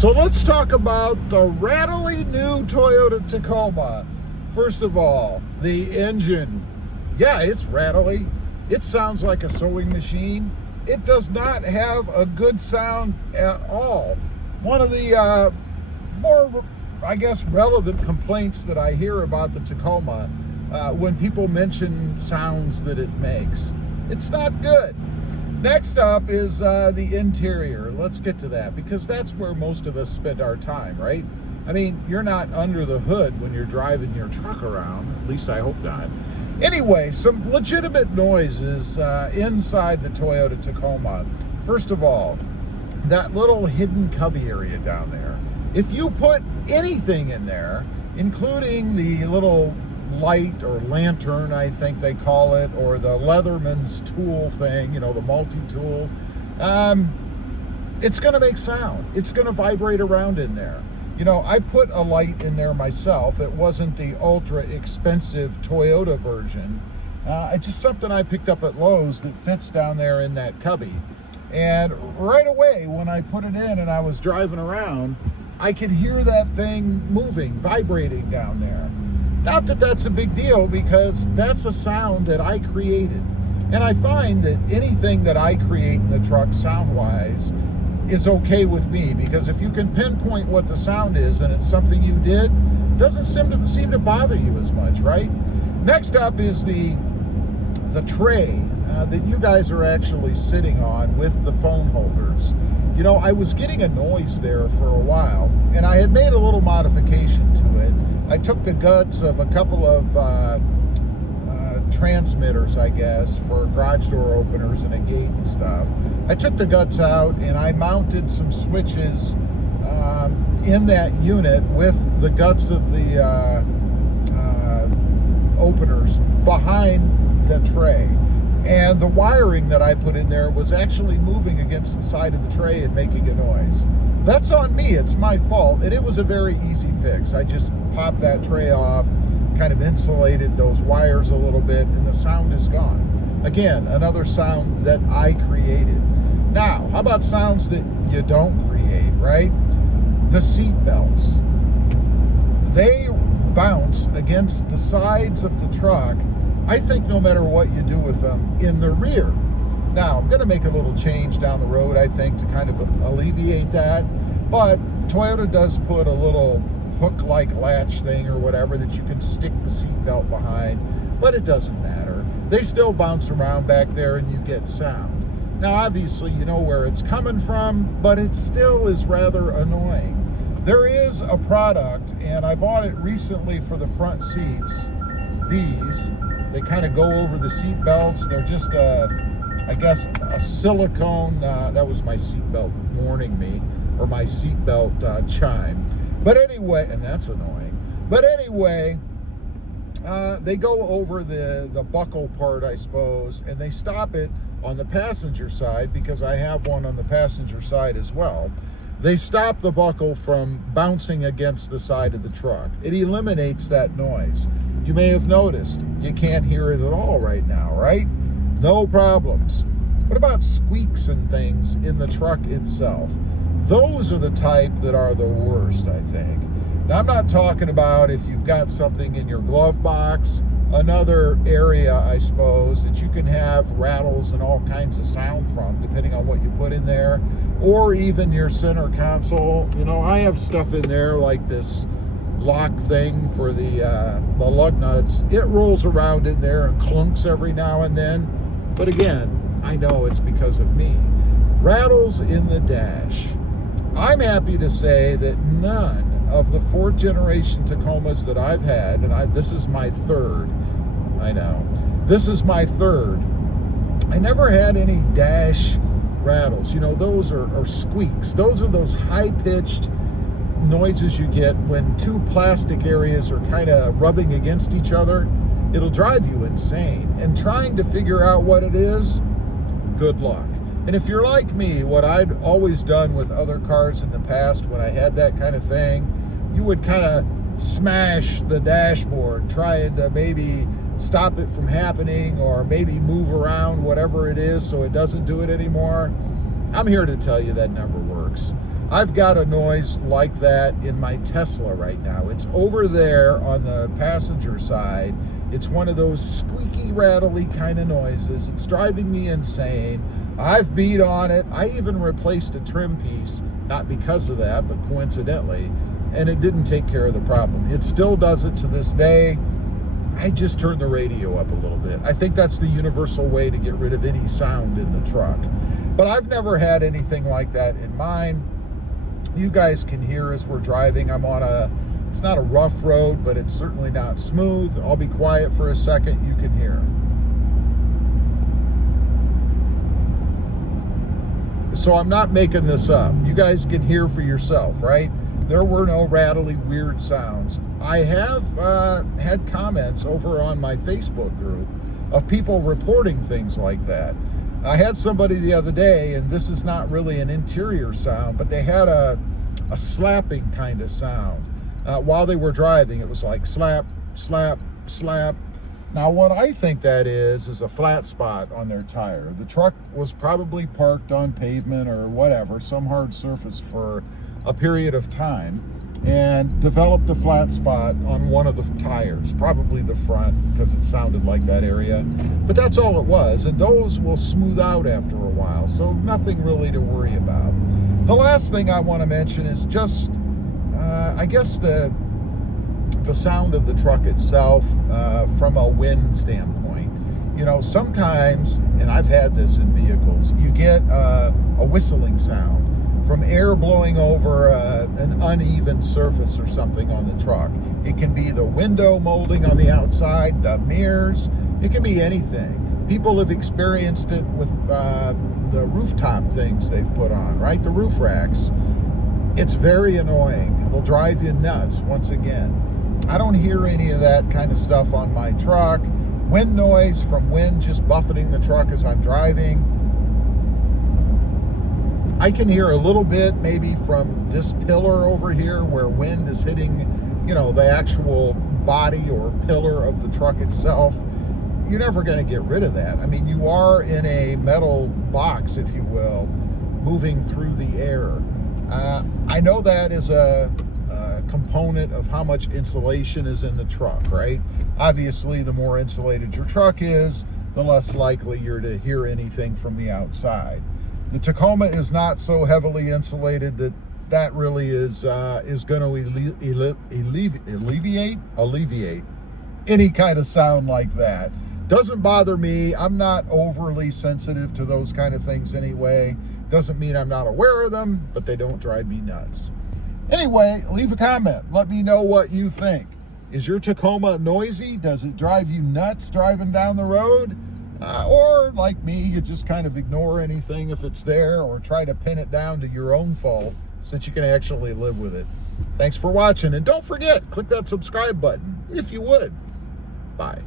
So let's talk about the rattly new Toyota Tacoma. First of all, the engine. Yeah, it's rattly. It sounds like a sewing machine. It does not have a good sound at all. One of the more, I guess, relevant complaints that I hear about the Tacoma when people mention sounds that it makes. It's not good. Next up is the interior. Let's get to that because that's where most of us spend our time, right? I mean, you're not under the hood when you're driving your truck around. At least I hope not. Anyway, some legitimate noises inside the Toyota Tacoma. First of all, that little hidden cubby area down there. If you put anything in there, including the little light or lantern, I think they call it, or the Leatherman's tool thing, the multi-tool, it's going to make sound. It's going to vibrate around in there. I put a light in there myself. It wasn't the ultra expensive Toyota version. It's just something I picked up at Lowe's that fits down there in that cubby. And right away, when I put it in and I was driving around, I could hear that thing moving, vibrating down there. Not that that's a big deal because that's a sound that I created. And I find that anything that I create in the truck sound-wise is okay with me, because if you can pinpoint what the sound is and it's something you did, it doesn't seem to bother you as much, right? Next up is the tray that you guys are actually sitting on with the phone holders. I was getting a noise there for a while, and I had made a little modification to it. I took the guts of a couple of transmitters, I guess, for garage door openers and a gate and stuff. I took the guts out and I mounted some switches in that unit with the guts of the openers behind the tray. And the wiring that I put in there was actually moving against the side of the tray and making a noise. That's on me, it's my fault, and it was a very easy fix. I just popped that tray off, kind of insulated those wires a little bit, and the sound is gone. Again, another sound that I created. Now, how about sounds that you don't create, right? The seat belts. They bounce against the sides of the truck, I think, no matter what you do with them in the rear. Now, I'm going to make a little change down the road, I think, to kind of alleviate that. But Toyota does put a little hook-like latch thing or whatever that you can stick the seatbelt behind, but it doesn't matter. They still bounce around back there and you get sound. Now, obviously, you know where it's coming from, but it still is rather annoying. There is a product, and I bought it recently for the front seats. These, they kind of go over the seat belts. They're just I guess a silicone, that was my seatbelt warning me, or my seatbelt chime. But anyway, and that's annoying. But anyway, they go over the buckle part, I suppose, and they stop it on the passenger side, because I have one on the passenger side as well. They stop the buckle from bouncing against the side of the truck. It eliminates that noise. You may have noticed you can't hear it at all right now, right? No problems. What about squeaks and things in the truck itself? Those are the type that are the worst, I think. Now, I'm not talking about if you've got something in your glove box, another area, I suppose, that you can have rattles and all kinds of sound from, depending on what you put in there, or even your center console. I have stuff in there like this lock thing for the lug nuts. It rolls around in there and clunks every now and then. But again, I know it's because of me. Rattles in the dash. I'm happy to say that none of the fourth generation Tacomas that I've had, and this is my third, I know, this is my third, I never had any dash rattles. Those are squeaks. Those are those high-pitched noises you get when two plastic areas are kind of rubbing against each other. It'll drive you insane. And trying to figure out what it is, good luck. And if you're like me, what I'd always done with other cars in the past when I had that kind of thing, you would kind of smash the dashboard, trying to maybe stop it from happening, or maybe move around whatever it is so it doesn't do it anymore. I'm here to tell you that never works. I've got a noise like that in my Tesla right now. It's over there on the passenger side. It's one of those squeaky, rattly kind of noises. It's driving me insane. I've beat on it. I even replaced a trim piece, not because of that, but coincidentally, and it didn't take care of the problem. It still does it to this day. I just turned the radio up a little bit. I think that's the universal way to get rid of any sound in the truck. But I've never had anything like that in mine. You guys can hear as we're driving. I'm on it's not a rough road, but it's certainly not smooth. I'll be quiet for a second. You can hear. So I'm not making this up. You guys can hear for yourself, right? There were no rattly, weird sounds. I have had comments over on my Facebook group of people reporting things like that. I had somebody the other day, and this is not really an interior sound, but they had a slapping kind of sound. While they were driving, it was like slap, slap, slap. Now, what I think that is a flat spot on their tire. The truck was probably parked on pavement or whatever, some hard surface for a period of time, and developed a flat spot on one of the tires, probably the front, because it sounded like that area. But that's all it was, and those will smooth out after a while, so nothing really to worry about. The last thing I want to mention is just, I guess the sound of the truck itself from a wind standpoint. You know, sometimes, and I've had this in vehicles, you get a whistling sound from air blowing over an uneven surface or something on the truck. It can be the window molding on the outside, the mirrors, it can be anything. People have experienced it with the rooftop things they've put on, right? The roof racks. It's very annoying. It'll drive you nuts once again. I don't hear any of that kind of stuff on my truck. Wind noise from wind just buffeting the truck as I'm driving. I can hear a little bit maybe from this pillar over here where wind is hitting, you know, the actual body or pillar of the truck itself. You're never going to get rid of that. I mean, you are in a metal box, if you will, moving through the air. I know that is a component of how much insulation is in the truck, right? Obviously, the more insulated your truck is, the less likely you're to hear anything from the outside. The Tacoma is not so heavily insulated that really is going to alleviate any kind of sound like that. Doesn't bother me. I'm not overly sensitive to those kind of things anyway. Doesn't mean I'm not aware of them, but they don't drive me nuts. Anyway, leave a comment. Let me know what you think. Is your Tacoma noisy? Does it drive you nuts driving down the road? Or like me, you just kind of ignore anything if it's there, or try to pin it down to your own fault so that you can actually live with it. Thanks for watching, and don't forget, click that subscribe button if you would. Bye.